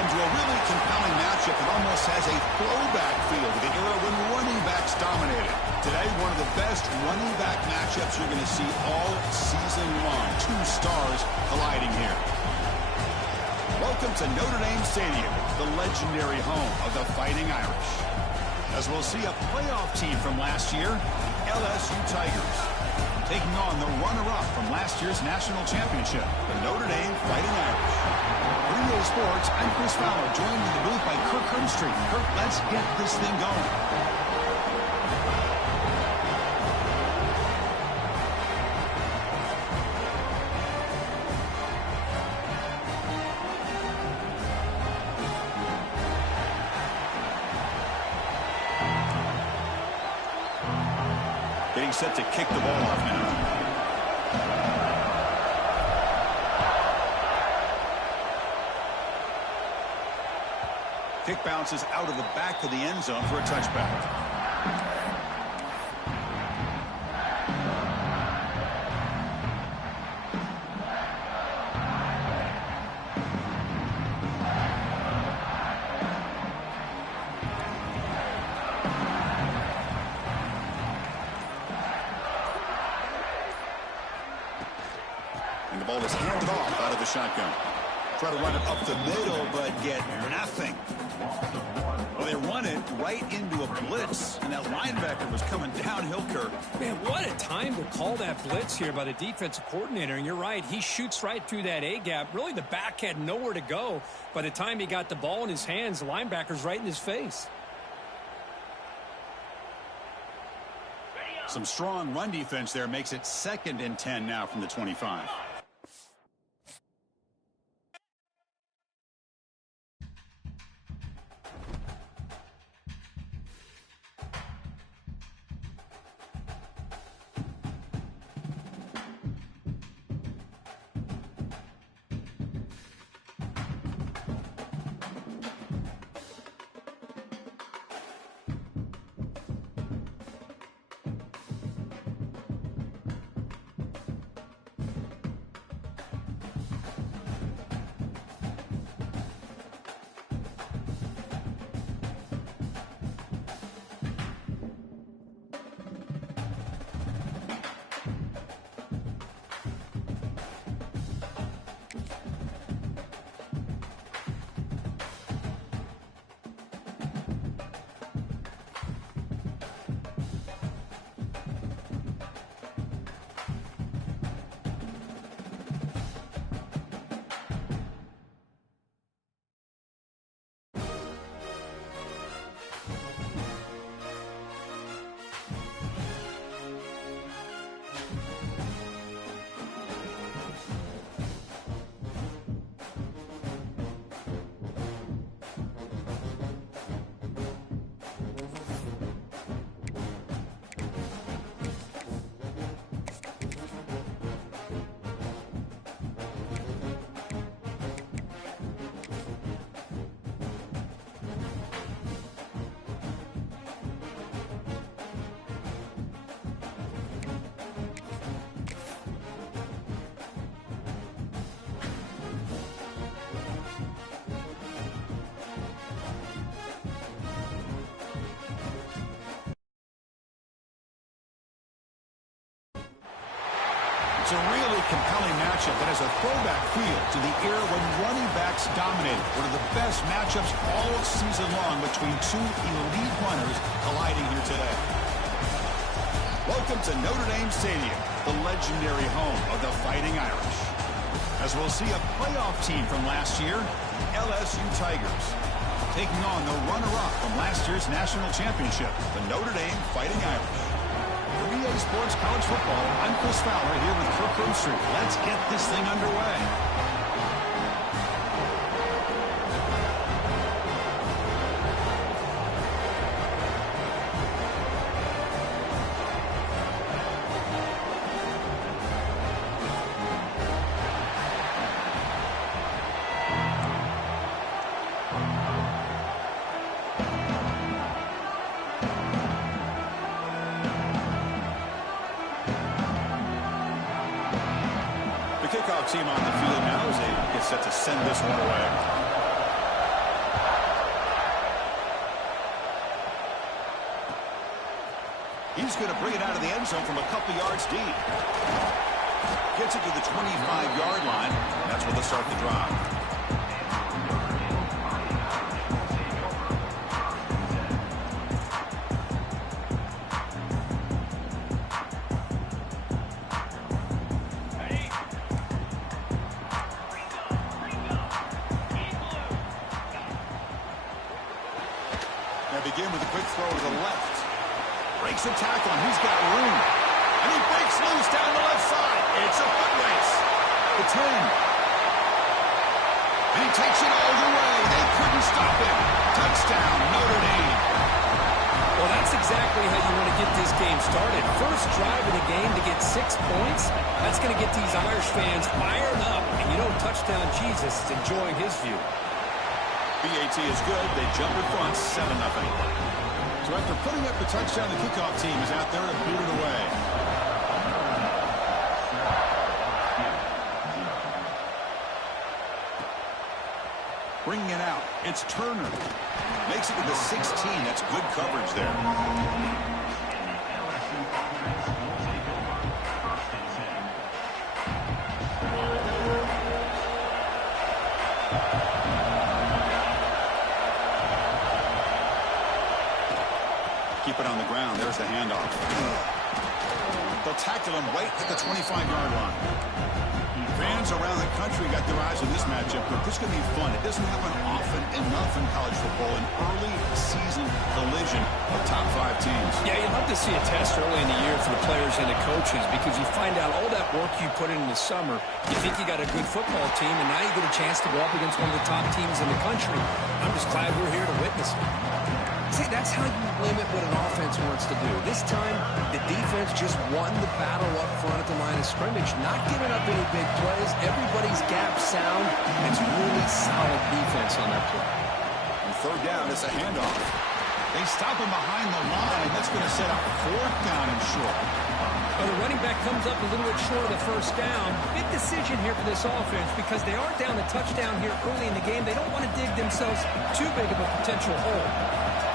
Welcome to a really compelling matchup that almost has a throwback feel to the era when running backs dominated. Today, one of the best running back matchups you're going to see all season long. Two stars colliding here. Welcome to Notre Dame Stadium, the legendary home of the Fighting Irish. As we'll see a playoff team from last year, LSU Tigers, taking on the runner-up from last year's national championship, the Notre Dame Fighting Irish. For EA Sports, I'm Chris Fowler, joined in the booth by Kirk Hermstreet. Kirk, let's get this thing going. Getting set to kick the ball off now. Kick bounces out of the back of the end zone for a touchback. And the ball is handed off out of the shotgun. Try to run it up the middle, but get nothing. Well, they run it right into a blitz, and that linebacker was coming downhill, Kirk. Man, what a time to call that blitz here by the defensive coordinator. And you're right, he shoots right through that A-gap. Really, the back had nowhere to go. By the time he got the ball in his hands, the linebacker's right in his face. Some strong run defense there makes it 2nd and 10 now from the 25. It's a really compelling matchup that has a throwback feel to the era when running backs dominated. One of the best matchups all season long between two elite runners colliding here today. Welcome to Notre Dame Stadium, the legendary home of the Fighting Irish. As we'll see a playoff team from last year, LSU Tigers, taking on the runner-up from last year's national championship, the Notre Dame Fighting Irish. For EA Sports College Football, I'm Chris Fowler here with Kirk Hermstreet. Let's get this thing underway. Kickoff team on the field now as they get set to send this one away. He's going to bring it out of the end zone from a couple yards deep. Gets it to the 25-yard line. That's where they'll start the drive. Begin with a quick throw to the left. Breaks a tackle, and he's got room. And he breaks loose down the left side. It's a foot race. The 10. And he takes it all the way. They couldn't stop him. Touchdown, Notre Dame. Well, that's exactly how you want to get this game started. First drive of the game to get 6 points. That's going to get these Irish fans fired up. And you know, touchdown Jesus is enjoying his view. BAT is good. They jump in front, 7-0. So after putting up the touchdown, the kickoff team is out there to boot it away. Bringing it out, it's Turner. Makes it to the 16. That's good coverage there. Keep it on the ground. There's the handoff. They'll tackle him right at the 25-yard line. Fans around the country got their eyes on this matchup, but this is going to be fun. It doesn't happen often enough in college football, an early season collision of top 5 teams. Yeah, you'd love to see a test early in the year for the players and the coaches because you find out all that work you put in the summer. You think you got a good football team, and now you get a chance to go up against one of the top teams in the country. I'm just glad we're here to witness it. See, that's how you limit what an offense wants to do. This time, the defense just won the battle up front at the line of scrimmage, not giving up any big plays. Everybody's gap sound. It's really solid defense on that play. And third down, it's a handoff. They stop him behind the line. That's going to set up 4th down and short. Well, the running back comes up a little bit short of the first down. Big decision here for this offense because they are down a touchdown here early in the game. They don't want to dig themselves too big of a potential hole.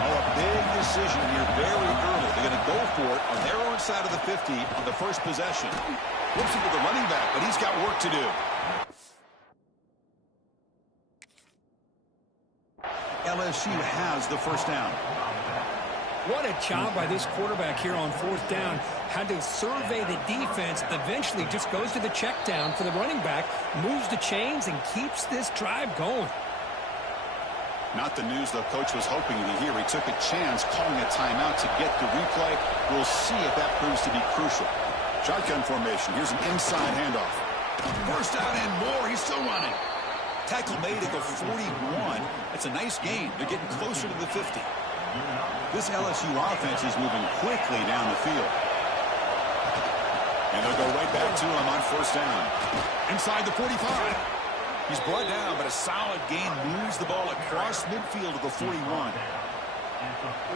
Oh, a big decision here very early. They're going to go for it on their own side of the 50 on the first possession. Looks into the running back, but he's got work to do. LSU has the first down. What a job by this quarterback here on 4th down. Had to survey the defense, eventually just goes to the check down for the running back, moves the chains, and keeps this drive going. Not the news the coach was hoping to hear. He took a chance calling a timeout to get the replay. We'll see if that proves to be crucial. Shotgun formation. Here's an inside handoff. First down and more. He's still running. Tackle made at the 41. That's a nice gain. They're getting closer to the 50. This LSU offense is moving quickly down the field. And they'll go right back to him on first down. Inside the 45. He's brought down, but a solid gain moves the ball across midfield to the 41.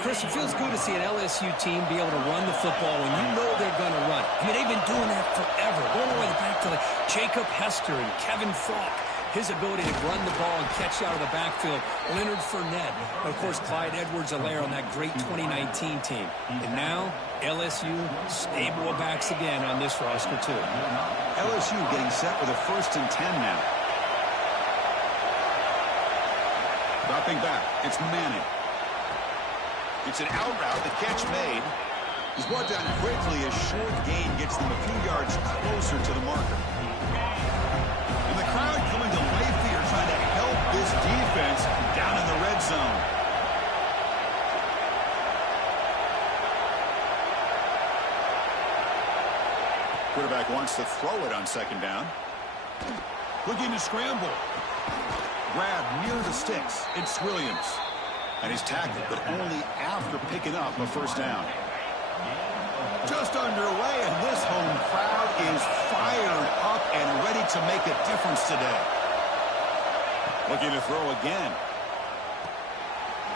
Chris, it feels good to see an LSU team be able to run the football when you know they're going to run. I mean, they've been doing that forever, going all the way back to like Jacob Hester and Kevin Falk. His ability to run the ball and catch out of the backfield. Leonard Fournette. And, of course, Clyde Edwards-Helaire on that great 2019 team. And now, LSU stable backs again on this roster, too. LSU getting set with a 1st and 10 now. Dropping back. It's Manning. It's an out route. The catch made. He's brought down quickly. A short gain gets them a few yards closer to the marker. And the crowd coming to life here trying to help this defense down in the red zone. Quarterback wants to throw it on 2nd down. Looking to scramble. Grab near the sticks. It's Williams. And he's tackled, but only after picking up a 1st down. Just underway, and this home crowd is fired up and ready to make a difference today. Looking to throw again.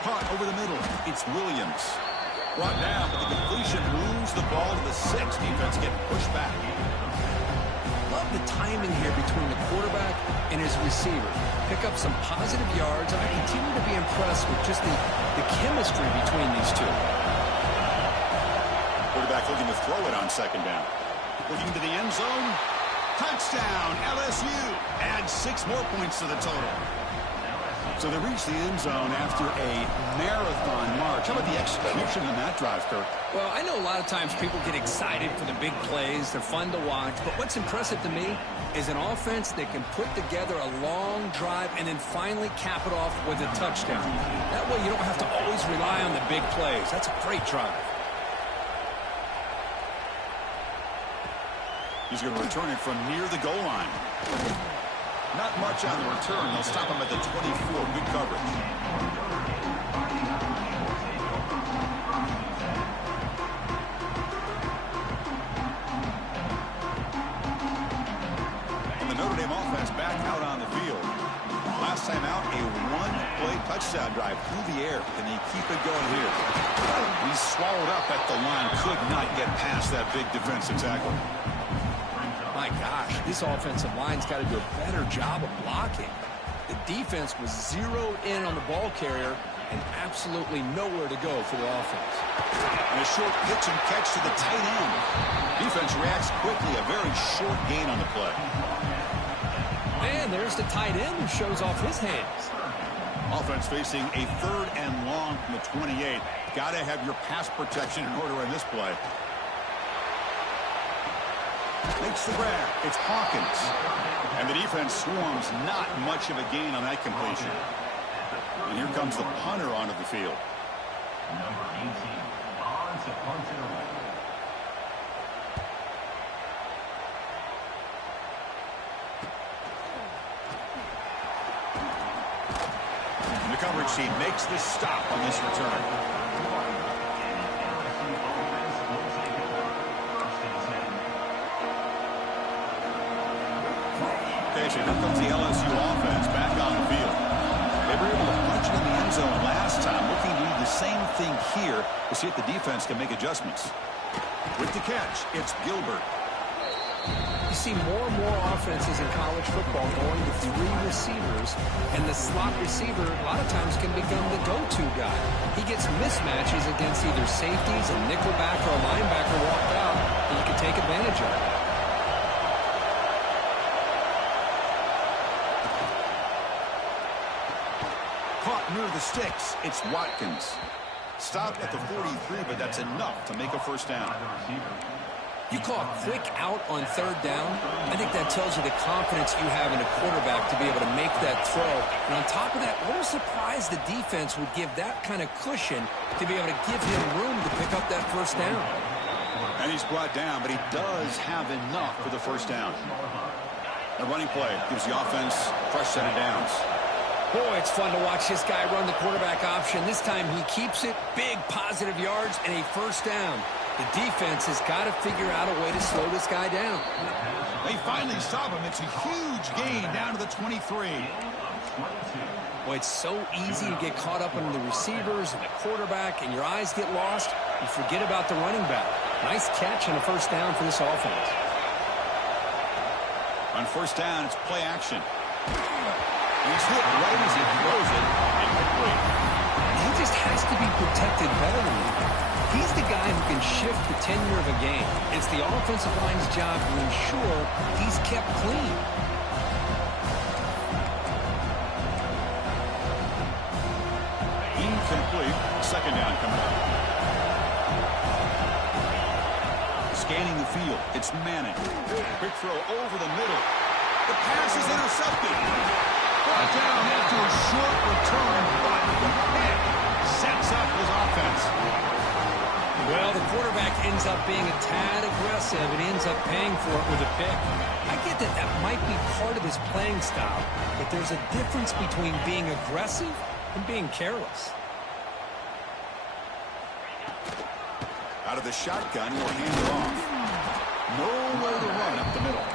Caught over the middle. It's Williams. Brought down, but the completion moves the ball to the 6. Defense getting pushed back. Love the timing here between the quarterback and his receiver. Pick up some positive yards, and I continue to be impressed with just the chemistry between these two. quarterback looking to throw it on second down. Looking to the end zone. Touchdown, LSU. Add 6 more points to the total. So they reach the end zone after a marathon march. How about the execution in that drive, Kirk? Well, I know a lot of times people get excited for the big plays. They're fun to watch. But what's impressive to me is an offense that can put together a long drive and then finally cap it off with a touchdown. That way you don't have to always rely on the big plays. That's a great drive. He's going to return it from near the goal line. Not much on the return. They'll stop him at the 24. Good coverage. And the Notre Dame offense back out on the field. Last time out, a one-play touchdown drive through the air. Can they keep it going here? He's swallowed up at the line. Could not get past that big defensive tackle. My gosh, this offensive line's got to do a better job of blocking. The defense was zeroed in on the ball carrier and absolutely nowhere to go for the offense. And a short pitch and catch to the tight end. Defense reacts quickly. A very short gain on the play. Man, there's the tight end who shows off his hands. Offense facing a 3rd and long from the 28. Got to have your pass protection in order in this play. Makes the grab. It's Hawkins. And the defense swarms. Not much of a gain on that completion. And here comes the punter onto the field. Number 18, on to punt it away. And the coverage team makes the stop on this return. So here comes the LSU offense back on the field. They were able to punch it in the end zone last time. Looking to do the same thing here to see if the defense can make adjustments. With the catch, it's Gilbert. You see more and more offenses in college football going to 3 receivers, and the slot receiver a lot of times can become the go-to guy. He gets mismatches against either safeties, a nickelback, or a linebacker walked out, and you can take advantage of it. Near the sticks, it's Watkins. Stopped at the 43, but that's enough to make a first down. You call a quick out on 3rd down. I think that tells you the confidence you have in a quarterback to be able to make that throw. And on top of that, what a surprise the defense would give that kind of cushion to be able to give him room to pick up that first down. And he's brought down, but he does have enough for the first down. A running play gives the offense a fresh set of downs. Boy, it's fun to watch this guy run the quarterback option. This time he keeps it, big positive yards, and a first down. The defense has got to figure out a way to slow this guy down. They finally stop him. It's a huge gain down to the 23. Boy, it's so easy to get caught up in the receivers and the quarterback, and your eyes get lost. You forget about the running back. Nice catch and a first down for this offense. On first down, it's play action. He's hit right as he throws it, incomplete. He just has to be protected better than that. He's the guy who can shift the tenure of a game. It's the offensive line's job to ensure he's kept clean. Incomplete. Second down coming up. Scanning the field. It's Manning. Quick throw over the middle. The pass is intercepted. Brought down after a short return, but the pick sets up his offense. Well, the quarterback ends up being a tad aggressive and ends up paying for it with a pick. I get that that might be part of his playing style, but there's a difference between being aggressive and being careless. Out of the shotgun, he'll hand it off. Nowhere to run up the middle.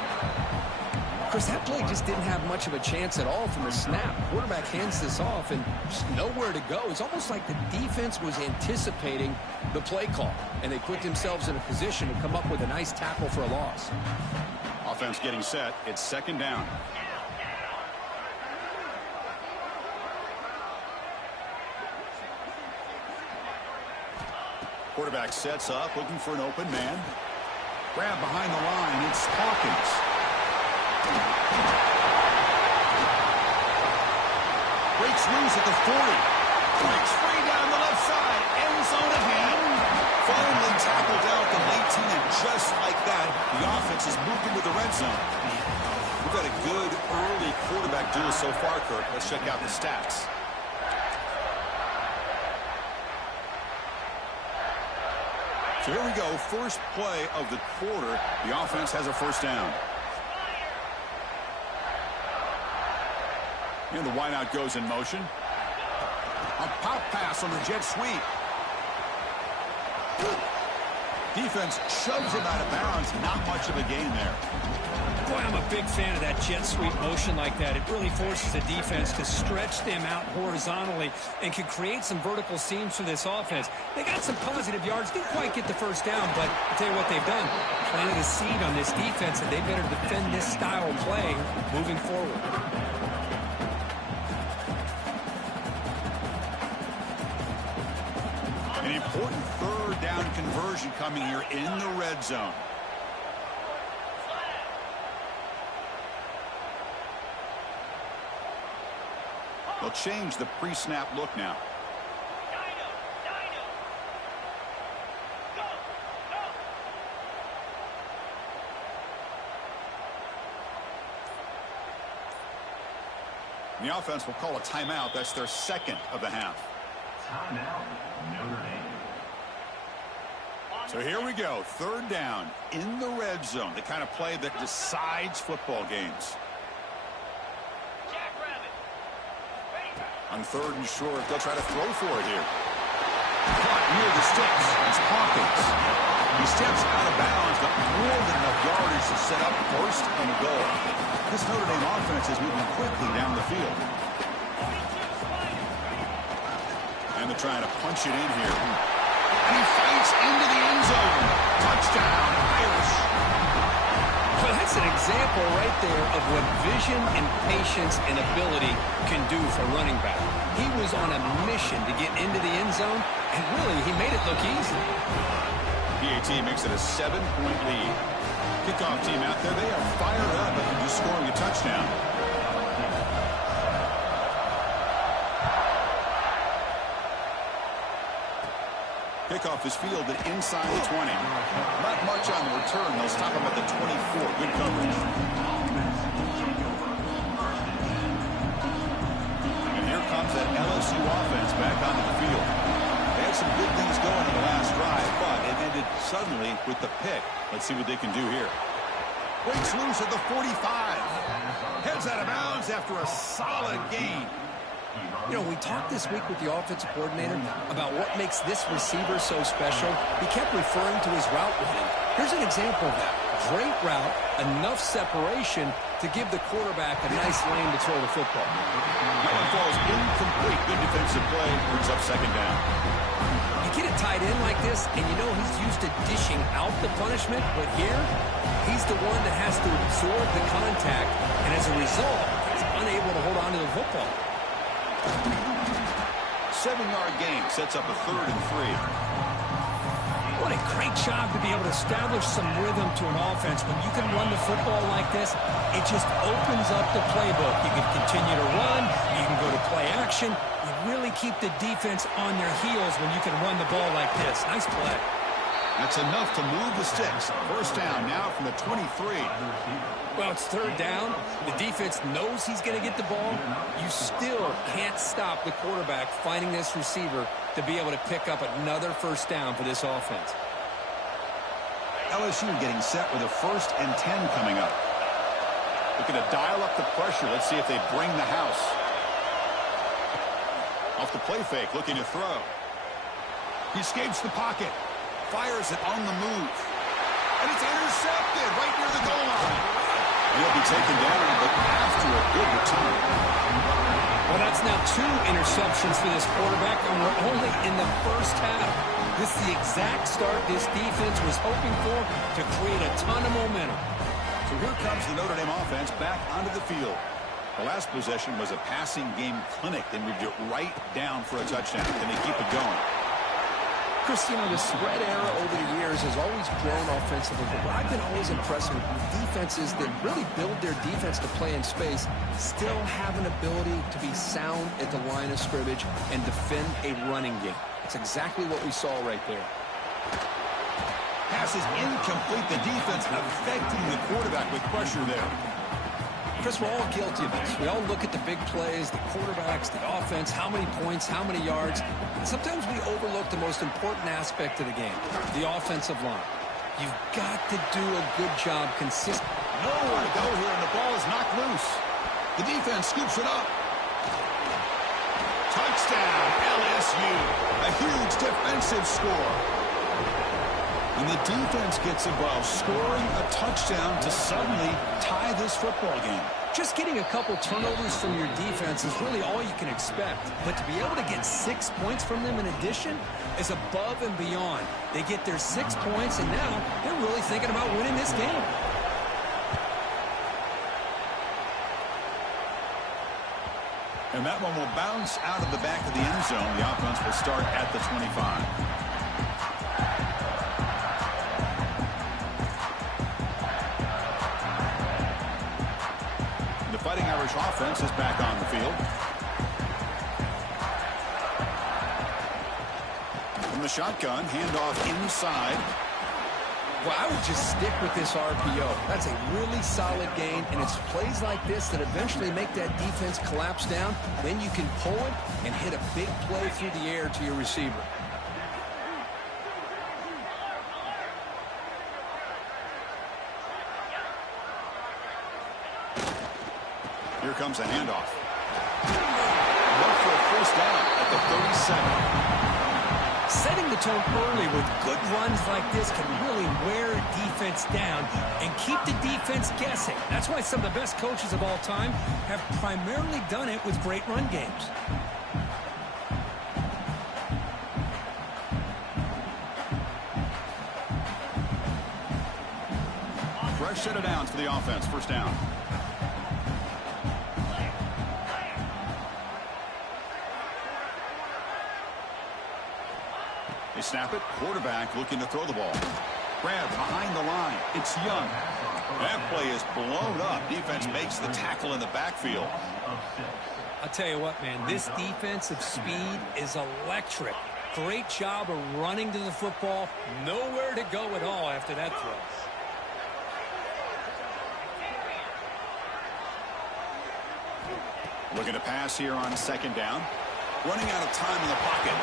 Chris, that play just didn't have much of a chance at all from the snap. Quarterback hands this off and just nowhere to go. It's almost like the defense was anticipating the play call, and they put themselves in a position to come up with a nice tackle for a loss. Offense getting set. It's second down. Quarterback sets up, looking for an open man. Grab behind the line. It's Hawkins. Breaks loose at the 40. Breaks free down the left side. End zone again. Finally tackled out the late team, and just like that, the offense has moved into the red zone. We've got a good early quarterback duel so far, Kirk. Let's check out the stats. So here we go. First play of the quarter. The offense has a first down. And the wideout goes in motion. A pop pass on the jet sweep. Defense shoves him out of bounds. Not much of a gain there. Boy, I'm a big fan of that jet sweep motion like that. It really forces the defense to stretch them out horizontally and can create some vertical seams for this offense. They got some positive yards. Didn't quite get the first down, but I'll tell you what they've done. Planted a seed on this defense, and they better defend this style of play moving forward. An important third down conversion coming here in the red zone. They'll change the pre-snap look now. The offense will call a timeout. That's their second of the half. Timeout, Notre Dame. So here we go. Third down in the red zone. The kind of play that decides football games. On third and short, they'll try to throw for it here. Caught near the sticks. It's Hawkins. He steps out of bounds, but more than enough yardage to set up first and goal. This Notre Dame offense is moving quickly down the field. And they're trying to punch it in here. And he fights into the end zone. Touchdown, Irish. Well, that's an example right there of what vision and patience and ability can do for running back. He was on a mission to get into the end zone, and really, he made it look easy. PAT makes it a 7-point lead. Kickoff team out there, they are fired up after just scoring a touchdown. Kickoff is fielded inside the 20. Not much on the return. They'll stop him at the 24. Good coverage. And here comes that LSU offense back onto the field. They had some good things going in the last drive, but it ended suddenly with the pick. Let's see what they can do here. Breaks loose at the 45. Heads out of bounds after a solid gain. You know, we talked this week with the offensive coordinator about what makes this receiver so special. He kept referring to his route running. Here's an example of that. Great route, enough separation to give the quarterback a nice lane to throw the football. That one falls incomplete. Good defensive play. Brings up second down. You get it tied in like this, and you know he's used to dishing out the punishment, but here, he's the one that has to absorb the contact, and as a result, he's unable to hold on to the football. 7-yard gain sets up a 3rd and 3. What a great job to be able to establish some rhythm to an offense. When you can run the football like this, it just opens up the playbook. You can continue to run. You can go to play action. You really keep the defense on their heels when you can run the ball like this. Nice play. That's enough to move the sticks. First down now from the 23. Well, it's 3rd down. The defense knows he's going to get the ball. You still can't stop the quarterback finding this receiver to be able to pick up another first down for this offense. LSU getting set with a 1st and 10 coming up. Looking to dial up the pressure. Let's see if they bring the house. Off the play fake, looking to throw. He escapes the pocket. Fires it on the move. And it's intercepted right near the goal line. He'll be taken down, but after a good return. Well, that's now 2 interceptions for this quarterback, and we're only in the first half. This is the exact start this defense was hoping for to create a ton of momentum. So here comes the Notre Dame offense back onto the field. The last possession was a passing game clinic. They moved it right down for a touchdown. Can they keep it going? Chris, you know, the spread era over the years has always grown offensively, but what I've been always impressed with defenses that really build their defense to play in space still have an ability to be sound at the line of scrimmage and defend a running game. That's exactly what we saw right there. Pass is incomplete. The defense affecting the quarterback with pressure there. Chris, we're all guilty of this. We all look at the big plays, the quarterbacks, the offense, how many points, how many yards. And sometimes we overlook the most important aspect of the game, the offensive line. You've got to do a good job consistently. Nowhere to go here, and the ball is knocked loose. The defense scoops it up. Touchdown, LSU. A huge defensive score. And the defense gets involved, scoring a touchdown to suddenly tie this football game. Just getting a couple turnovers from your defense is really all you can expect. But to be able to get 6 points from them in addition is above and beyond. They get their 6 points, and now they're really thinking about winning this game. And that one will bounce out of the back of the end zone. The offense will start at the 25. Fighting Irish offense is back on the field. From the shotgun, handoff inside. Well, I would just stick with this RPO. That's a really solid gain, and it's plays like this that eventually make that defense collapse down. Then you can pull it and hit a big play through the air to your receiver. Here comes a handoff. Look for a first down at the 37. Setting the tone early with good runs like this can really wear a defense down and keep the defense guessing. That's why some of the best coaches of all time have primarily done it with great run games. Fresh set of downs for the offense. First down. They snap it. Quarterback looking to throw the ball. Grab behind the line. It's Young. That play is blown up. Defense makes the tackle in the backfield. I'll tell you what, man, this defensive speed is electric. Great job of running to the football. Nowhere to go at all after that throw. Looking to pass here on second down. Running out of time in the pocket.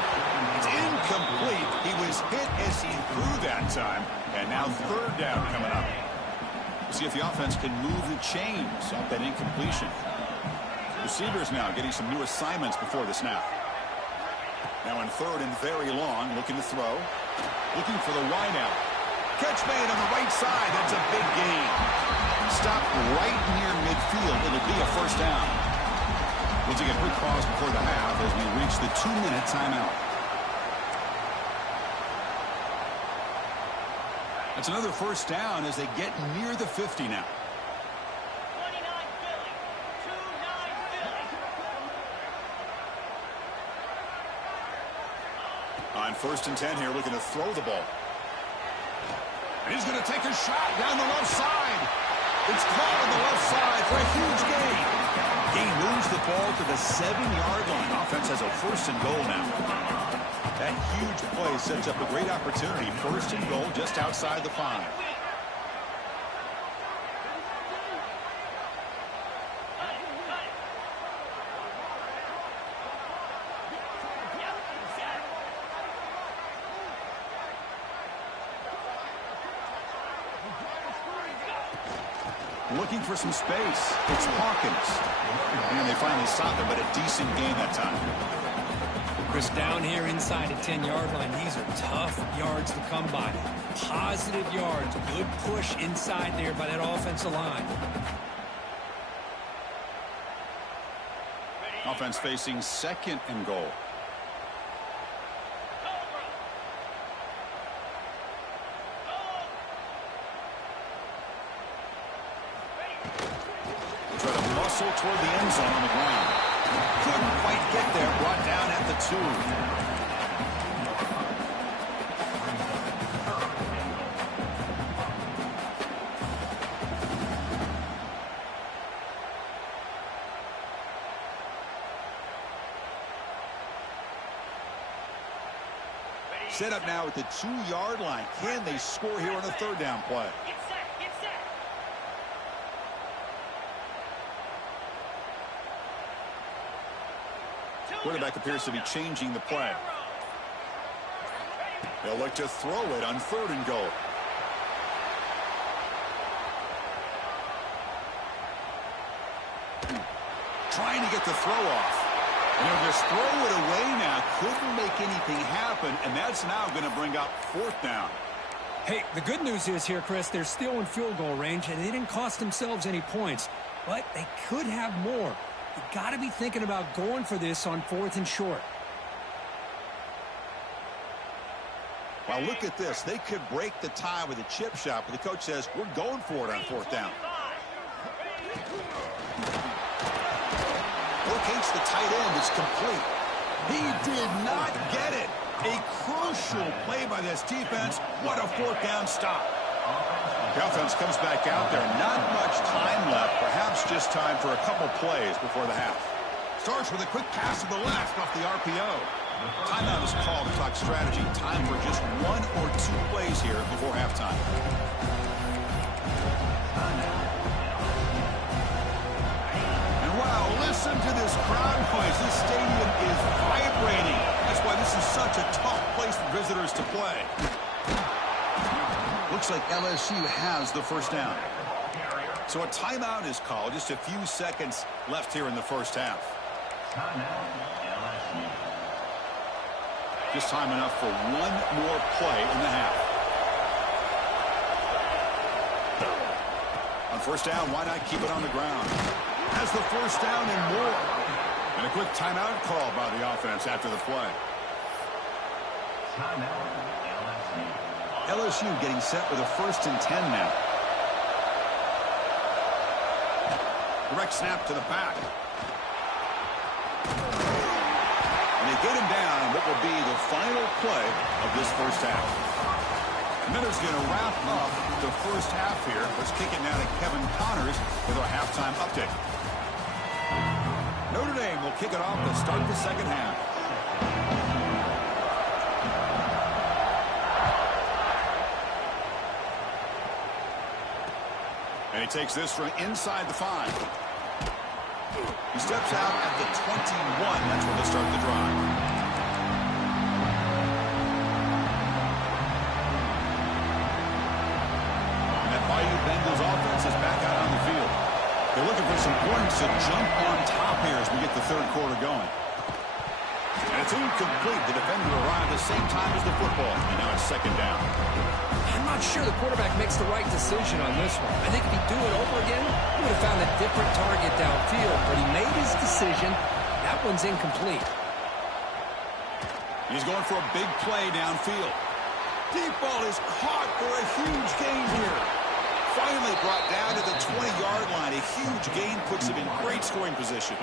It's incomplete. He was hit as he threw that time. And now third down coming up. We'll see if the offense can move the chains off that incompletion. Receivers now getting some new assignments before the snap. Now in third and very long, looking to throw. Looking for the wide out. Catch made on the right side. That's a big gain. Stopped right near midfield. It'll be a first down. We'll take a quick pause before the half as we reach the 2-minute timeout. That's another first down as they get near the 50 now. 29 Philly. 29 Philly. On first and 10 here, looking to throw the ball. And he's going to take a shot down the left side. It's caught on the left side for a huge gain. He moves the ball to the 7-yard line. Offense has a first and goal now. That huge play sets up a great opportunity. First and goal just outside the 5. Looking for some space. It's Hawkins. And they finally stopped him, but a decent gain that time. Chris, down here inside the 10-yard line, these are tough yards to come by. Positive yards. Good push inside there by that offensive line. Offense facing second and goal. Toward the end zone on the ground. Couldn't quite get there. Brought down at the 2. Set up now at the 2-yard line. Can they score here on a third down play? Get set, get set. Quarterback appears to be changing the play. They'll look to throw it on 3rd and goal. Trying to get the throw off. And they'll just throw it away now. Couldn't make anything happen, and that's now going to bring up 4th down. Hey, the good news is here, Chris, they're still in field goal range, and they didn't cost themselves any points. But they could have more. You got to be thinking about going for this on 4th and short. Well, look at this. They could break the tie with a chip shot, but the coach says, we're going for it on 4th down. Locates the tight end. It's complete. He did not get it. A crucial play by this defense. What a 4th down stop. The offense comes back out there. Not much time left. Perhaps just time for a couple plays before the half. Starts with a quick pass to the left off the RPO. Timeout is called to talk strategy. Time for just 1 or 2 plays here before halftime. And wow, listen to this crowd noise. This stadium is vibrating. That's why this is such a tough place for visitors to play. Looks like LSU has the first down. So a timeout is called. Just a few seconds left here in the first half. Just time enough for 1 more play in the half. On first down, why not keep it on the ground? Has the first down and more. And a quick timeout call by the offense after the play. LSU getting set with a 1st and 10 now. Direct snap to the back. And they get him down what will be the final play of this first half. Miller's going to wrap up the first half here. Let's kick it now to Kevin Connors with our halftime update. Notre Dame will kick it off to start the second half. And he takes this from inside the 5. He steps out at the 21. That's where they start the drive. And that Bayou Bengals offense is back out on the field. They're looking for some points to jump on top here as we get the third quarter going. And it's incomplete. The defender arrived at the same time as the football. And now it's second down. I'm not sure the quarterback makes the right decision on this one. I think if he'd do it over again, he would have found a different target downfield. But he made his decision. That one's incomplete. He's going for a big play downfield. Deep ball is caught for a huge gain here. Finally brought down to the 20-yard line. A huge gain puts him in great scoring position.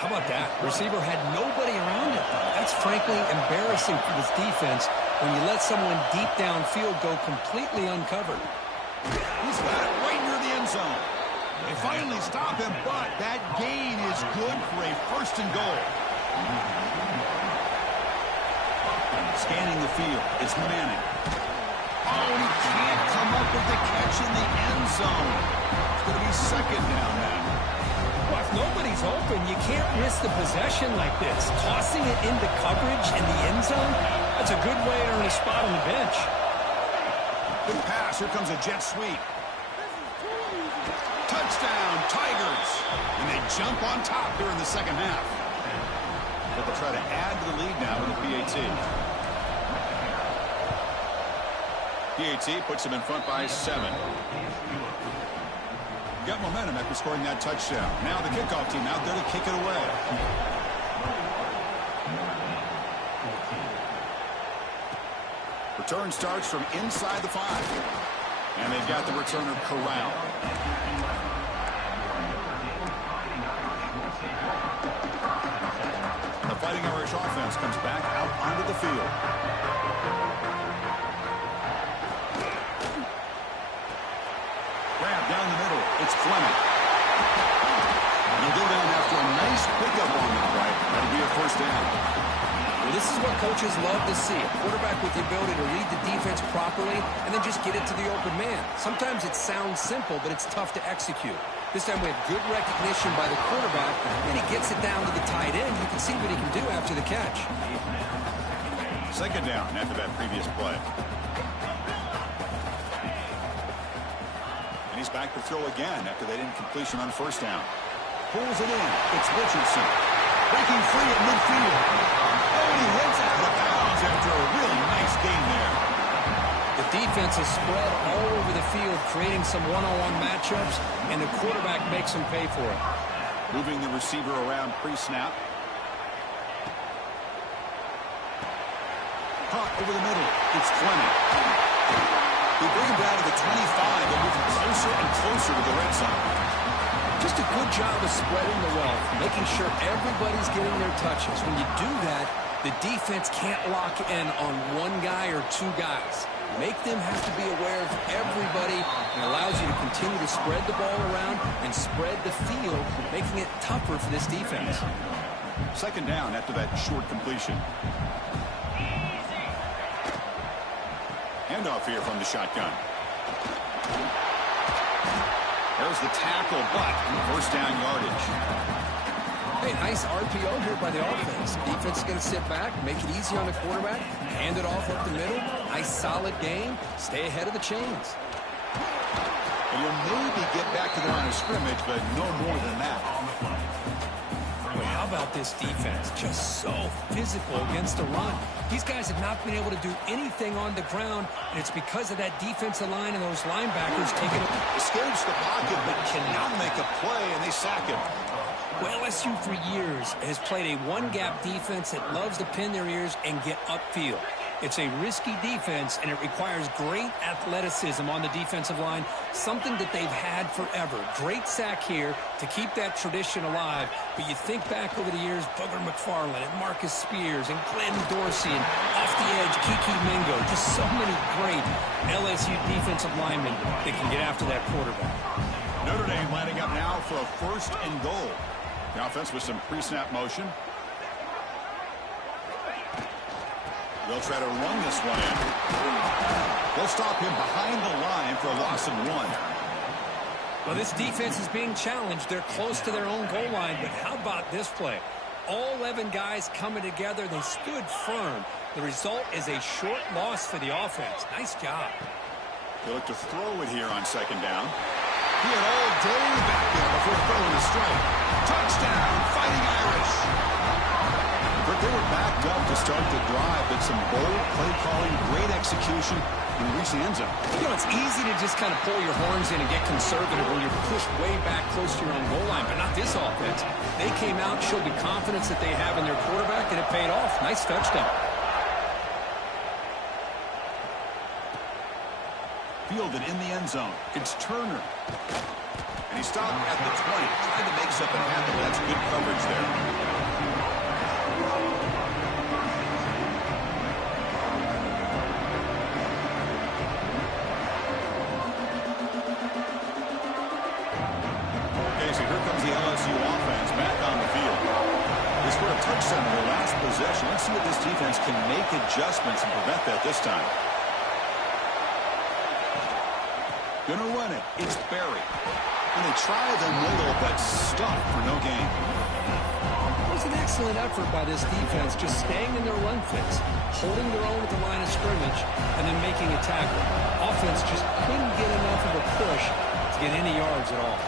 How about that? Receiver had nobody around him. That's frankly embarrassing for this defense when you let someone deep downfield go completely uncovered. He's got it right near the end zone. They finally stop him, but that gain is good for a 1st and goal. Scanning the field, it's Manning. Oh, and he can't come up with the catch in the end zone. It's going to be second down now. Well, if nobody's open, you can't risk the possession like this. Tossing it into coverage in the end zone, that's a good way to earn a spot on the bench. Good pass. Here comes a jet sweep. Touchdown, Tigers. And they jump on top here in the second half. But they'll try to add to the lead now with the PAT. PAT puts them in front by 7. Got momentum after scoring that touchdown. Now the kickoff team out there to kick it away. Return starts from inside the 5. And they've got the returner corralled. The Fighting Irish offense comes back out onto the field. Grab down the middle. It's Fleming. And he'll go down after a nice pickup on the play. That'll be a first down. Well, This is what coaches love to see, a quarterback with the ability to read the defense properly and then just get it to the open man. Sometimes it sounds simple, but it's tough to execute. This time we have good recognition by the quarterback, and he gets it down to the tight end. You can see what he can do after the catch. Second down after that previous play. And he's back to throw again after that incompletion on first down. Pulls it in. It's Richardson. Breaking free at midfield. Oh, and he heads out of bounds after a really nice gain there. The defense is spread all over the field, creating some one-on-one matchups, and the quarterback makes them pay for it. Moving the receiver around pre-snap. Caught over the middle. It's Fleming. They bring him down to the 25 and move him closer and closer to the red zone. Just a good job of spreading the wealth, making sure everybody's getting their touches. When you do that, the defense can't lock in on one guy or two guys. Make them have to be aware of everybody, and allows you to continue to spread the ball around and spread the field, making it tougher for this defense. Second down after that short completion. Handoff here from the shotgun. There's the tackle, but first down yardage. Hey, nice RPO here by the offense. Defense is going to sit back, make it easy on the quarterback, hand it off up the middle. Nice solid game. Stay ahead of the chains. And you'll maybe get back to the line of scrimmage, but no more than that. Boy, how about this defense? Just so physical against the run. These guys have not been able to do anything on the ground, and it's because of that defensive line and those linebackers taking it. Escapes the pocket, but cannot make a play, and they sack him. Well, LSU for years has played a one-gap defense that loves to pin their ears and get upfield. It's a risky defense, and it requires great athleticism on the defensive line, something that they've had forever. Great sack here to keep that tradition alive, but you think back over the years, Booger McFarland and Marcus Spears and Glenn Dorsey and off the edge, Kiki Mingo, just so many great LSU defensive linemen that can get after that quarterback. Notre Dame lining up now for a first and goal. The offense with some pre-snap motion. They'll try to run this one in. They'll stop him behind the line for a loss of 1. Well, this defense is being challenged. They're close to their own goal line, but how about this play? All 11 guys coming together. They stood firm. The result is a short loss for the offense. Nice job. They look to throw it here on second down. He had all day back there before throwing a strike. Touchdown, Fighting Irish. But they were backed up to start the drive, but some bold play calling, great execution, and reach the end zone. You know, it's easy to just kind of pull your horns in and get conservative when you're pushed way back close to your own goal line, but not this offense. They came out, showed the confidence that they have in their quarterback, and it paid off. Nice touchdown. Fielded in the end zone. It's Turner. And he stopped at the 20. Tried to make something happen. That's good coverage there. Okay, so here comes the LSU offense back on the field. They scored a touchdown in their last possession. Let's see if this defense can make adjustments and prevent that this time. Gonna run it. It's Barry. And they try the middle, but stuck for no gain. It was an excellent effort by this defense, just staying in their run fits, holding their own at the line of scrimmage, and then making a tackle. Offense just couldn't get enough of a push to get any yards at all.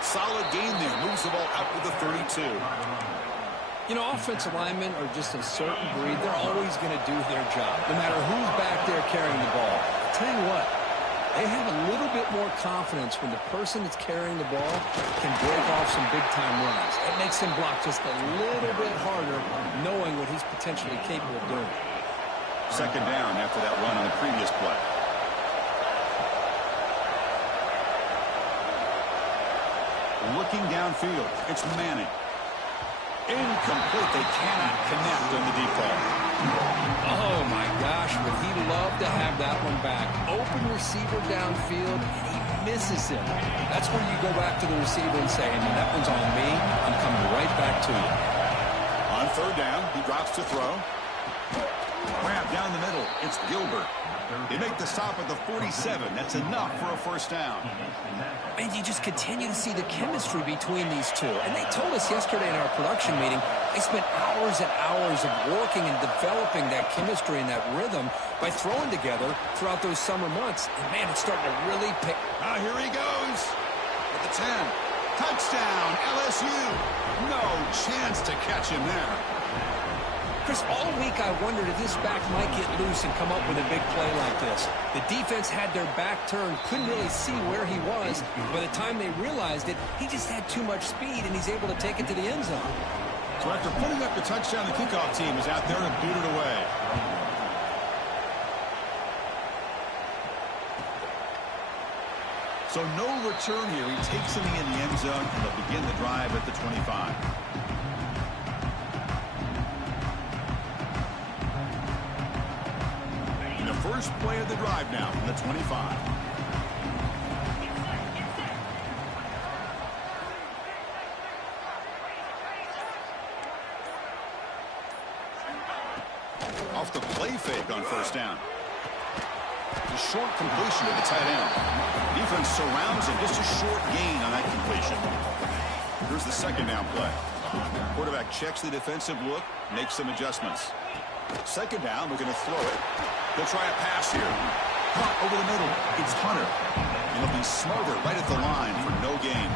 Solid gain there. Moves the ball out with the 32. You know, offensive linemen are just a certain breed. They're always going to do their job, no matter who's back there carrying the ball. I'll tell you what, they have a little bit more confidence when the person that's carrying the ball can break off some big-time runs. It makes him block just a little bit harder, knowing what he's potentially capable of doing. Second down after that run on the previous play. Looking downfield, it's Manning. Incomplete. They cannot connect on the deep ball. Oh, my gosh, would he love to have that one back. Open receiver downfield, and he misses it. That's where you go back to the receiver and say, hey, man, that one's on me. I'm coming right back to you. On third down. He drops to throw. Grab down the middle. It's Gilbert. They make the stop at the 47. That's enough for a first down. And you just continue to see the chemistry between these two. And they told us yesterday in our production meeting, they spent hours and hours of working and developing that chemistry and that rhythm by throwing together throughout those summer months. And, man, it's starting to really pick. Here he goes. At the 10. Touchdown, LSU. No chance to catch him there. Chris, all week I wondered if this back might get loose and come up with a big play like this. The defense had their back turned, couldn't really see where he was. By the time they realized it, he just had too much speed, and he's able to take it to the end zone. So after putting up the touchdown, the kickoff team is out there to boot it away. So no return here. He takes it in the end zone, and they'll begin the drive at the 25. First play of the drive now from the 25. Off the play fake on first down. A short completion to the tight end. Defense surrounds him. Just a short gain on that completion. Here's the second down play. Quarterback checks the defensive look, makes some adjustments. Second down, we're going to throw it. They'll try a pass here. Caught over the middle. It's Hunter. And he'll be smothered right at the line for no gain.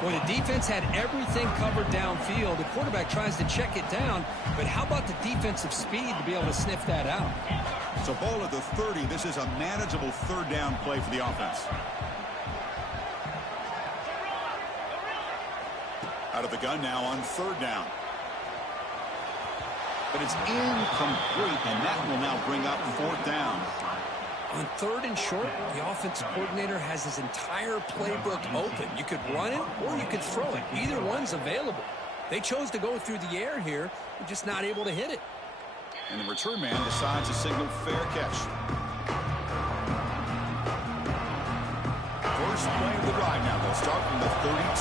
Well, the defense had everything covered downfield. The quarterback tries to check it down, but how about the defensive speed to be able to sniff that out? So ball at the 30. This is a manageable third down play for the offense. Out of the gun now on third down. But it's incomplete, and that will now bring up fourth down. On third and short, the offensive coordinator has his entire playbook open. You could run it or you could throw it. Either one's available. They chose to go through the air here. They're just not able to hit it. And the return man decides to signal fair catch. First play of the drive now. They'll start from the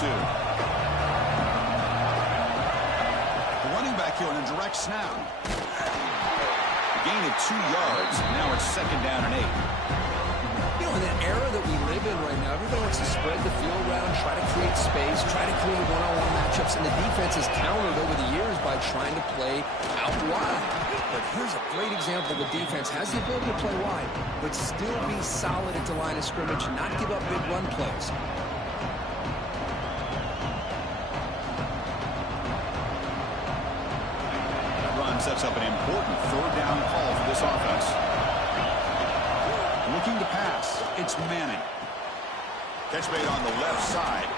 32. Running back here on a direct snap. A gain of 2 yards. Now it's second down and 8. You know, in the era that we live in right now, everybody wants to spread the field around, try to create space, try to create one-on-one matchups, and the defense has countered over the years by trying to play out wide. But here's a great example. The defense has the ability to play wide, but still be solid at the line of scrimmage and not give up big run plays. Sets up an important third down call for this offense. Looking to pass. It's Manning. Catch made on the left side.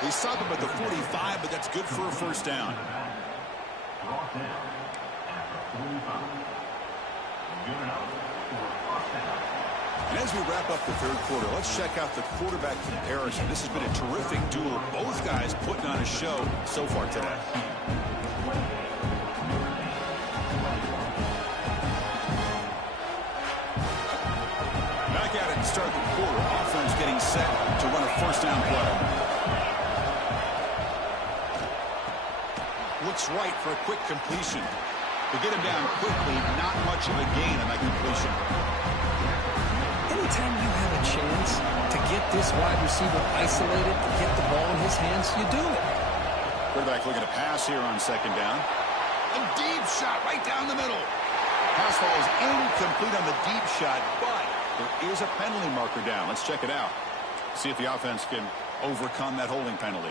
They stop him at the 45, but that's good for a first down. Brought down at the 45. Good enough for a first down. And as we wrap up the third quarter, let's check out the quarterback comparison. This has been a terrific duel. Both guys putting on a show so far today. Start the quarter. Offense getting set to run a first down play. Looks right for a quick completion. To get him down quickly, not much of a gain on that completion. Anytime you have a chance to get this wide receiver isolated, to get the ball in his hands, you do it. Quarterback looking to pass here on second down. A deep shot right down the middle. Pass falls incomplete on the deep shot, but there is a penalty marker down. Let's check it out. See if the offense can overcome that holding penalty.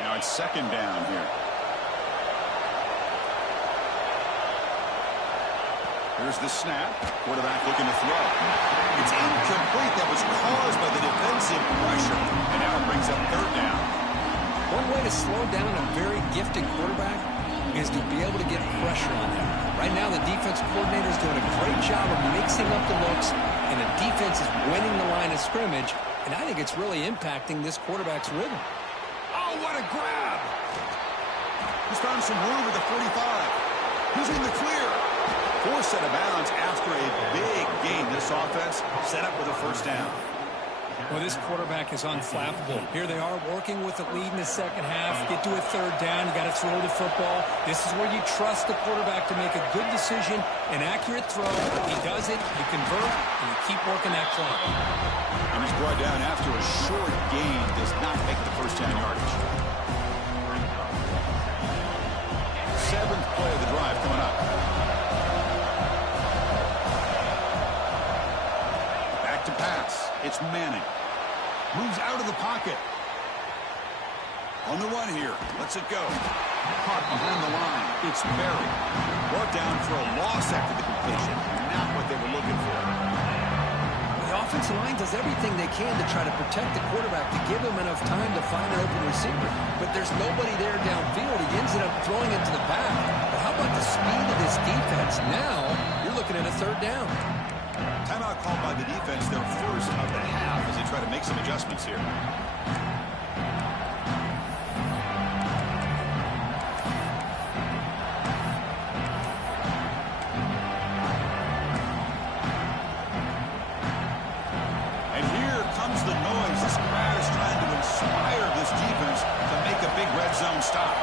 Now it's second down here. Here's the snap. Quarterback looking to throw. It's incomplete. That was caused by the defensive pressure. And now it brings up third down. One way to slow down a very gifted quarterback is to be able to get pressure on him. Right now, the defense coordinator is doing a great job of mixing up the looks, and the defense is winning the line of scrimmage, and I think it's really impacting this quarterback's rhythm. Oh, what a grab! He's found some room at the 45. He's in the clear. Forced out of bounds after a big gain. This offense set up with a first down. Well, this quarterback is unflappable. Here they are working with the lead in the second half. Get to a third down. You got to throw the football. This is where you trust the quarterback to make a good decision, an accurate throw. He does it, you convert, and you keep working that clock. And he's brought down after a short gain. Does not make the first down yardage. 7th play of the drive coming up. Back to pass. It's Manning. Moves out of the pocket. On the run here. Lets it go. Caught behind the line. It's Berry. Brought down for a loss after the completion. Not what they were looking for. The offensive line does everything they can to try to protect the quarterback, to give him enough time to find an open receiver. But there's nobody there downfield. He ends up throwing it to the back. But how about the speed of this defense? Now you're looking at a third down. Timeout called by the defense, their first of the half, as they try to make some adjustments here. And here comes the noise. This crowd is trying to inspire this defense to make a big red zone stop.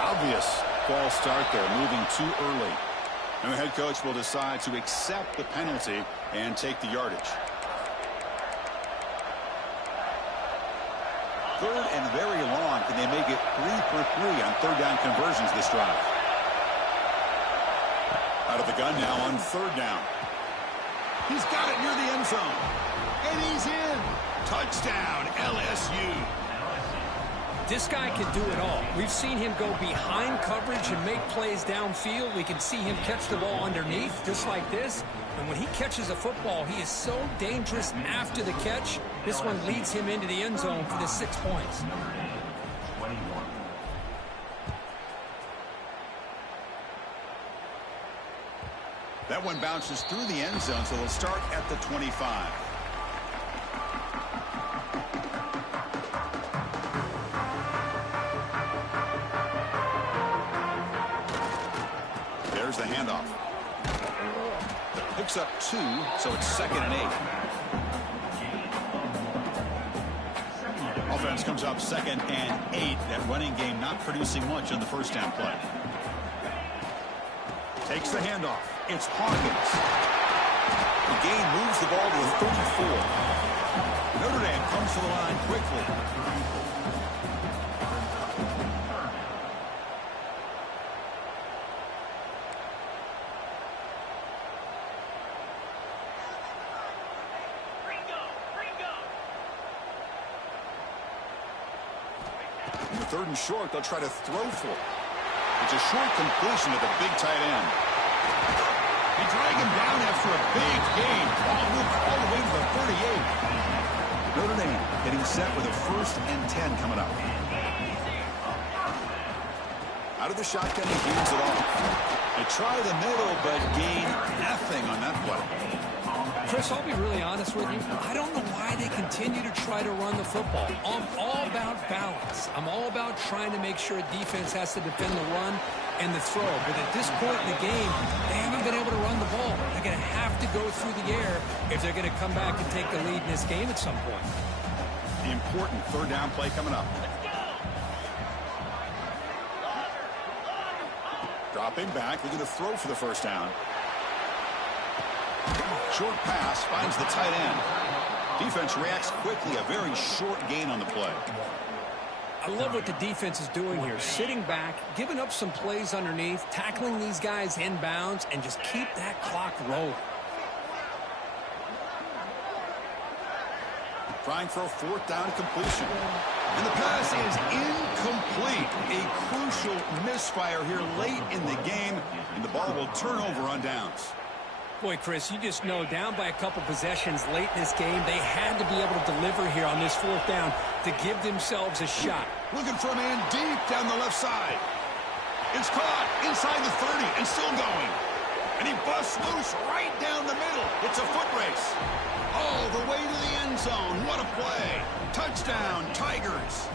Obvious false start there, moving too early. And the head coach will decide to accept the penalty and take the yardage. 3rd and very long. Can they make it 3 for 3 on third down conversions this drive? Out of the gun now on 3rd down. He's got it near the end zone. And he's in. Touchdown, LSU. This guy can do it all. We've seen him go behind coverage and make plays downfield. We can see him catch the ball underneath, just like this. And when he catches a football, he is so dangerous after the catch. This one leads him into the end zone for the 6 points. That one bounces through the end zone, so they'll start at the 25. There's the handoff. Picks up 2, so it's 2nd and 8. Offense comes up 2nd and 8. That running game not producing much on the first down play. Takes the handoff. It's Hawkins. The gain moves the ball to the 34. Notre Dame comes to the line quickly. In the 3rd and short, they'll try to throw for it. It's a short completion to the big tight end. They drag him down after a big gain. Ball moved all the way to the 38. Notre Dame getting set with a 1st and 10 coming up. Out of the shotgun, he gains it off. They try the middle, but gain nothing on that play. Chris, I'll be really honest with you. I don't know why they continue to try to run the football. I'm all about balance. I'm all about trying to make sure defense has to defend the run and the throw. But at this point in the game, they haven't been able to run the ball. They're going to have to go through the air if they're going to come back and take the lead in this game at some point. The important 3rd down play coming up. Dropping back, looking to throw for the 1st down. Short pass finds the tight end. Defense reacts quickly. A very short gain on the play. I love what the defense is doing here. Sitting back, giving up some plays underneath, tackling these guys inbounds, and just keep that clock rolling. Trying for a 4th down completion. And the pass is incomplete. A crucial misfire here late in the game, and the ball will turn over on downs. Boy, Chris, you just know down by a couple possessions late in this game, they had to be able to deliver here on this 4th down to give themselves a shot. Looking for a man deep down the left side. It's caught inside the 30 and still going. And he busts loose right down the middle. It's a foot race. All the way to the end zone. What a play. Touchdown, Tigers.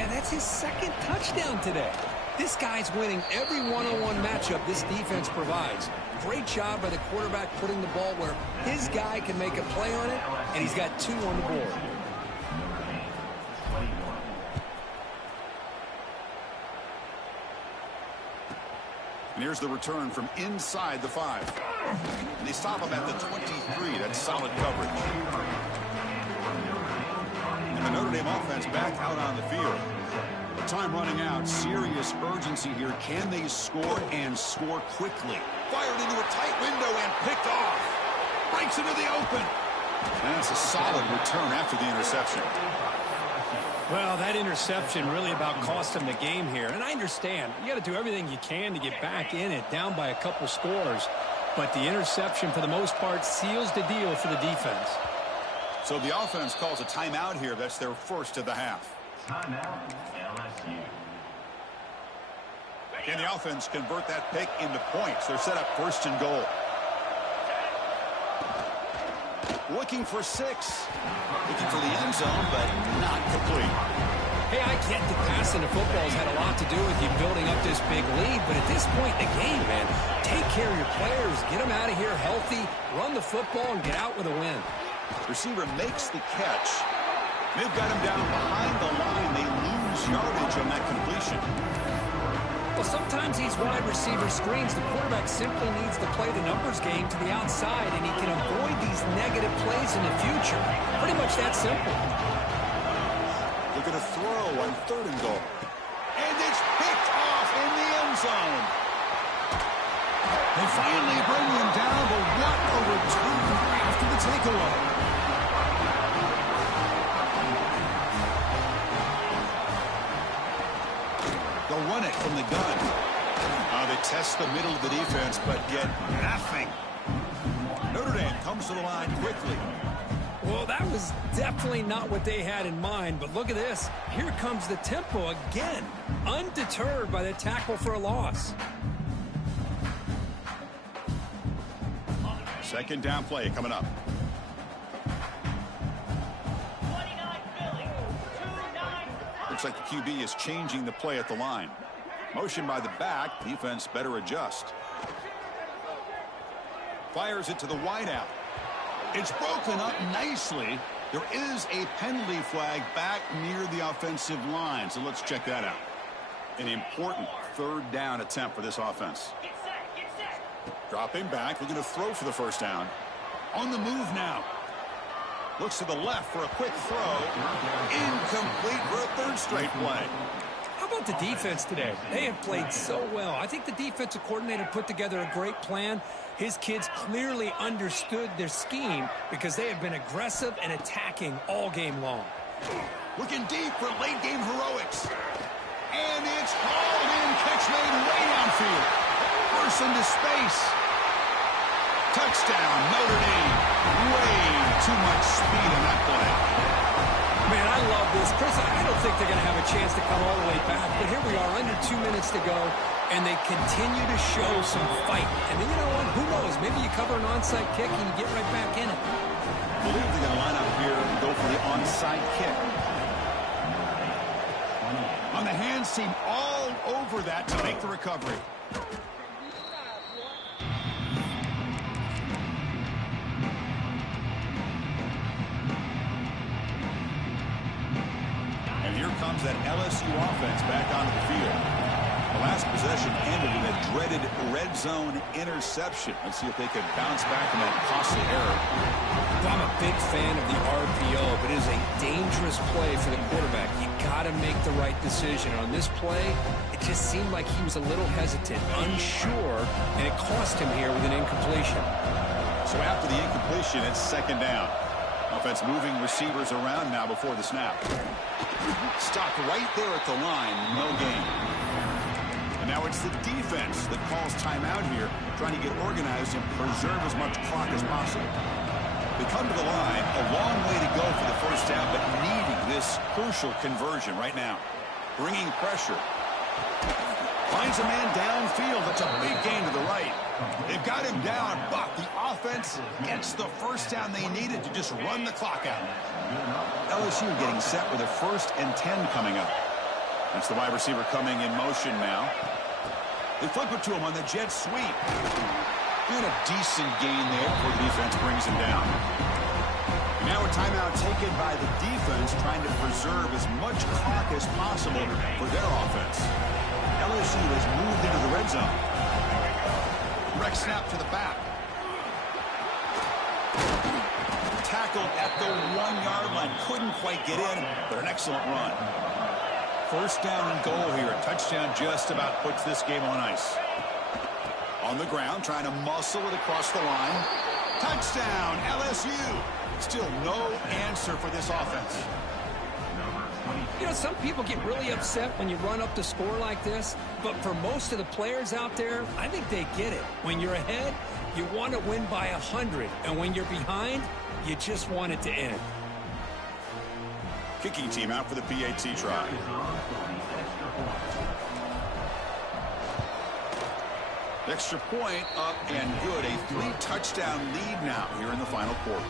Man, that's his 2nd touchdown today. This guy's winning every one-on-one matchup this defense provides. Great job by the quarterback putting the ball where his guy can make a play on it, and he's got 2 on the board. And here's the return from inside the 5. And they stop him at the 23. That's solid coverage. And the Notre Dame offense back out on the field. Time running out. Serious urgency here. Can they score and score quickly? Fired into a tight window and picked off. Breaks into the open. And that's a solid return after the interception. Well, that interception really about cost him the game here. And I understand. You got to do everything you can to get back in it, down by a couple scores. But the interception, for the most part, seals the deal for the defense. So the offense calls a timeout here. That's their first of the half. Timeout, LSU. Can the offense convert that pick into points? They're set up first and goal. Looking for 6. Looking for the end zone, but not complete. Hey, I get that passing the football has had a lot to do with you building up this big lead, but at this point in the game, man, take care of your players, get them out of here healthy, run the football, and get out with a win. Receiver makes the catch. They've got him down behind the line. They lose yardage on that completion. Well, sometimes these wide receiver screens, the quarterback simply needs to play the numbers game to the outside, and he can avoid these negative plays in the future. Pretty much that simple. Look at a throw on 3rd and goal. And it's picked off in the end zone. They finally bring him down, but what a return after the takeaway. They'll run it from the gun. They test the middle of the defense, but get nothing. Notre Dame comes to the line quickly. Well, that was definitely not what they had in mind, but look at this. Here comes the tempo again, undeterred by the tackle for a loss. Second down play coming up. 29 Philly. 2-9. Looks like the QB is changing the play at the line. Motion by the back. Defense better adjust. Fires it to the wideout. It's broken up nicely. There is a penalty flag back near the offensive line, so let's check that out. An important 3rd down attempt for this offense. Get set. Get set. Dropping back, looking to throw for the first down. On the move now. Looks to the left for a quick throw. Incomplete for a 3rd straight play. How about the defense today? They have played so well. I think the defensive coordinator put together a great plan. His kids clearly understood their scheme because they have been aggressive and attacking all game long. Looking deep for late game heroics. And it's hauled in. Catch made way downfield. Burst into space. Touchdown, Notre Dame. Way too much speed on that play. Man, I love this. Chris, I don't think they're going to have a chance to come all the way back, but here we are, under 2 minutes to go, and they continue to show some fight. And then, you know what? Who knows? Maybe you cover an onside kick and you get right back in it. I believe they're going to line up here and go for the onside kick. On the hands team all over that to make the recovery. Comes that LSU offense back onto the field. The last possession ended in a dreaded red zone interception. Let's see if they can bounce back from that costly error. Well, I'm a big fan of the RPO, but it is a dangerous play for the quarterback. You got to make the right decision. On this play, it just seemed like he was a little hesitant, unsure, and it cost him here with an incompletion. So after the incompletion, it's 2nd down. Offense moving receivers around now before the snap. Stopped right there at the line, no gain. And now it's the defense that calls timeout here, trying to get organized and preserve as much clock as possible. They come to the line, a long way to go for the first down, but needing this crucial conversion right now. Bringing pressure. Finds a man downfield. That's a big gain to the right. They've got him down, but the offense gets the first down they needed to just run the clock out. LSU getting set with a 1st and 10 coming up. That's the wide receiver coming in motion now. They flip it to him on the jet sweep. And a decent gain there before the defense brings him down. And now a timeout taken by the defense, trying to preserve as much clock as possible for their offense. LSU has moved into the red zone. Direct snap to the back. Tackled at the 1-yard line. Couldn't quite get in, but an excellent run. First down and goal here. A touchdown just about puts this game on ice. On the ground, trying to muscle it across the line. Touchdown, LSU. Still no answer for this offense. You know, some people get really upset when you run up the score like this, but for most of the players out there, I think they get it. When you're ahead, you want to win by 100, and when you're behind, you just want it to end. Kicking team out for the PAT try. Extra point up and good. A 3-touchdown lead now here in the final quarter.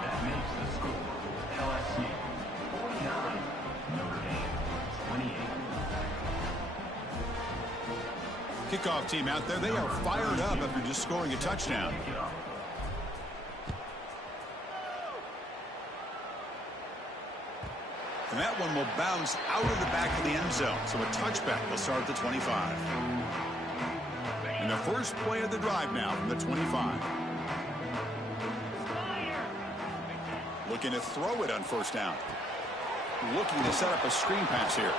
That makes the score LSU 49, Notre Dame 28. Kickoff team out there. They are fired up after just scoring a touchdown. And that one will bounce out of the back of the end zone. So a touchback will start at the 25. And the first play of the drive now from the 25. Looking to throw it on first down. Looking to set up a screen pass here.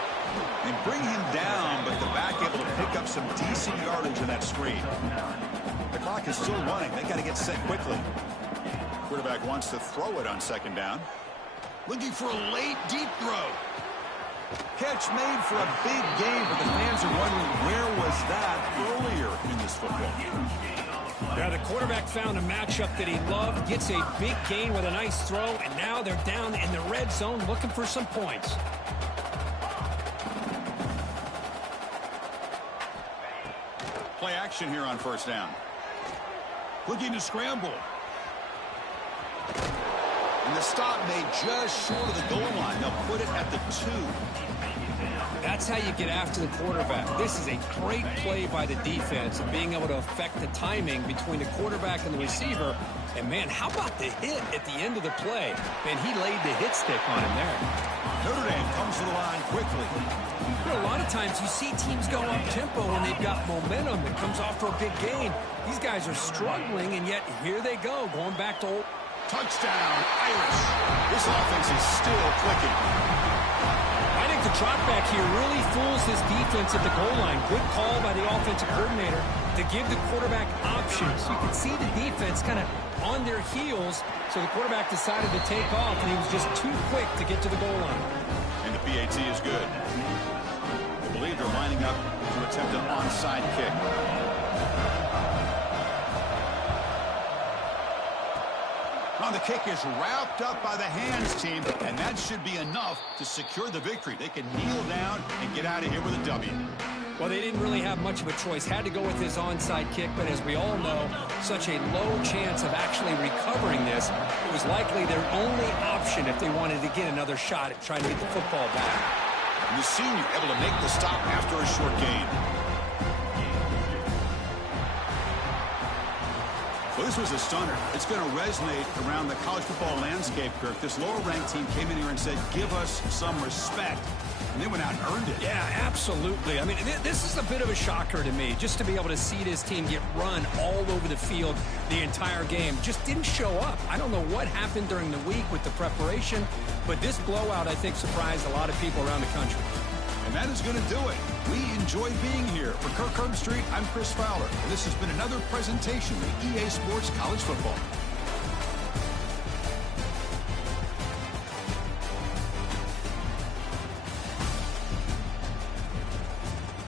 They bring him down, but the back able to pick up some decent yardage in that screen. The clock is still running. They got to get set quickly. Quarterback wants to throw it on second down. Looking for a late, deep throw. Catch made for a big gain, but the fans are wondering where was that earlier in this football game. Now the quarterback found a matchup that he loved, gets a big gain with a nice throw, and now they're down in the red zone looking for some points. Play action here on first down. Looking to scramble. And the stop made just short of the goal line. They'll put it at the 2. That's how you get after the quarterback. This is a great play by the defense and being able to affect the timing between the quarterback and the receiver. And, man, how about the hit at the end of the play? Man, he laid the hit stick on him there. Notre Dame comes to the line quickly. You know, a lot of times you see teams go up-tempo when they've got momentum that comes off for a big gain. These guys are struggling, and yet here they go, going back to old. Touchdown, Irish. This offense is still clicking. I think the drop back here really fools this defense at the goal line. Good call by the offensive coordinator to give the quarterback options. You can see the defense kind of on their heels, so the quarterback decided to take off, and he was just too quick to get to the goal line. And the PAT is good. I believe they're lining up to attempt an onside kick. Now the kick is wrapped up by the hands team, and that should be enough to secure the victory. They can kneel down and get out of here with a W. Well, they didn't really have much of a choice. Had to go with his onside kick, but as we all know, such a low chance of actually recovering this. It was likely their only option if they wanted to get another shot at trying to get the football back. And the senior able to make the stop after a short gain. Well, this was a stunner. It's going to resonate around the college football landscape, Kirk. This lower-ranked team came in here and said, give us some respect. And they went out and earned it. Yeah, absolutely. I mean, this is a bit of a shocker to me, just to be able to see this team get run all over the field the entire game. Just didn't show up. I don't know what happened during the week with the preparation, but this blowout, I think, surprised a lot of people around the country. And that is going to do it. We enjoyed being here. For Kirk Herbstreit, I'm Chris Fowler. And this has been another presentation of EA Sports College Football.